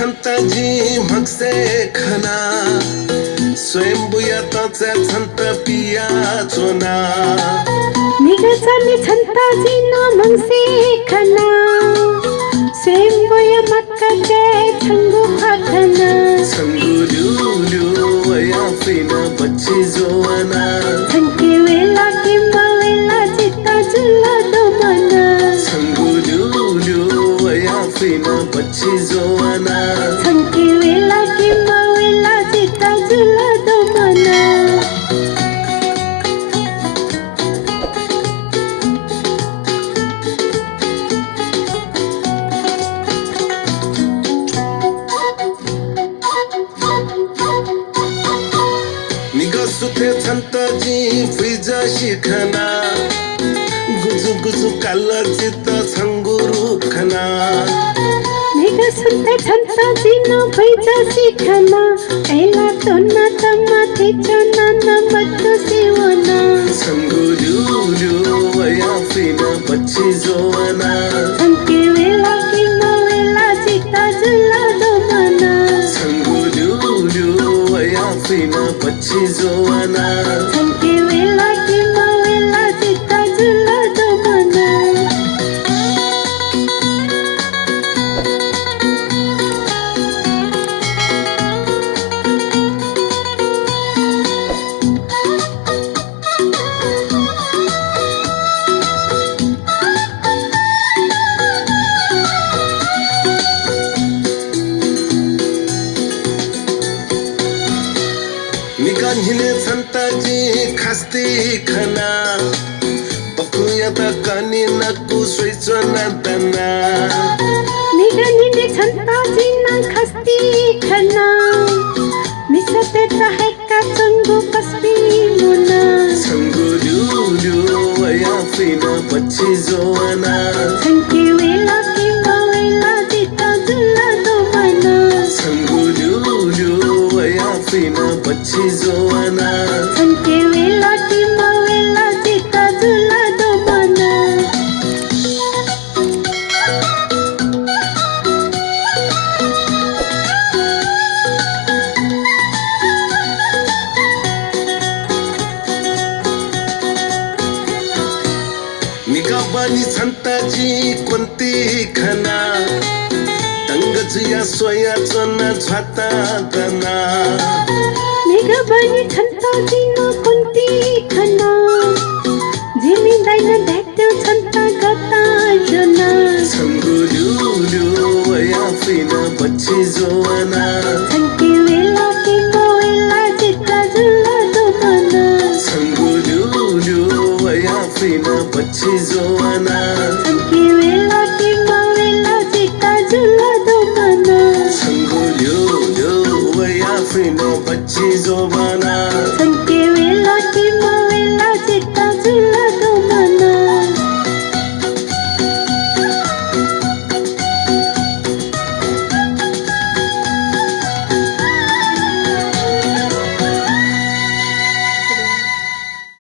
산타지 막세 카나 स्वयंभूया तोचे संत पिया चोना निघाले संताजी ना मगसे खना स्वयंभूया मक्काचे छंगू खाखना संगुलुलु वया फिना बच्ची जोवाना संके वेला किंवा वेला चित्ता जुला दो मना संगुलुलु वया फिना बच्ची जोवाना संके वेला किंवा वेला चित्ता जुला दो मना निघसुते संताजी फिजा शिखना गुजु गुजु कालचित संगुरु खना निघसुते संताजी ना फिजा शिखना एला तोना तमाथे चना नमतो सेवना संगुलुलु वया फिना बच्ची जोवाना संके वेला किंवा वेला चित्ता जुला दो मना संगुलुलु वया फिना बच्ची जोवाना संके वेला किंवा वेला चित्ता जुला दो मना निघाले संताजी खास्ती खना बकुया कानी नकू सोयचो नादना निघाले संताजी ना खस्ती खना मिसते तहेका चंगू कसबी मुना संगुलुलु वया फिना बच्ची जोवाना संके वेला किंवा वेला चित्ता जुला दो मना संगुलुलु वया फिना बच्ची जोवाना संके वेला किंवा वेला चित्ता जुला दो मना निघाबानी संताजी कोणती खना तंगजिया सोयाचो ना झाता कना निघाबानी संताजी ना कोणती खना जिमीदाईनं भेटतो संता गता जना संगुलुलु वया फिना बच्ची जोवाना संके वेला किंवा वेला चित्ता जुला दो मना संगुलुलु वया फिना बच्ची जोवाना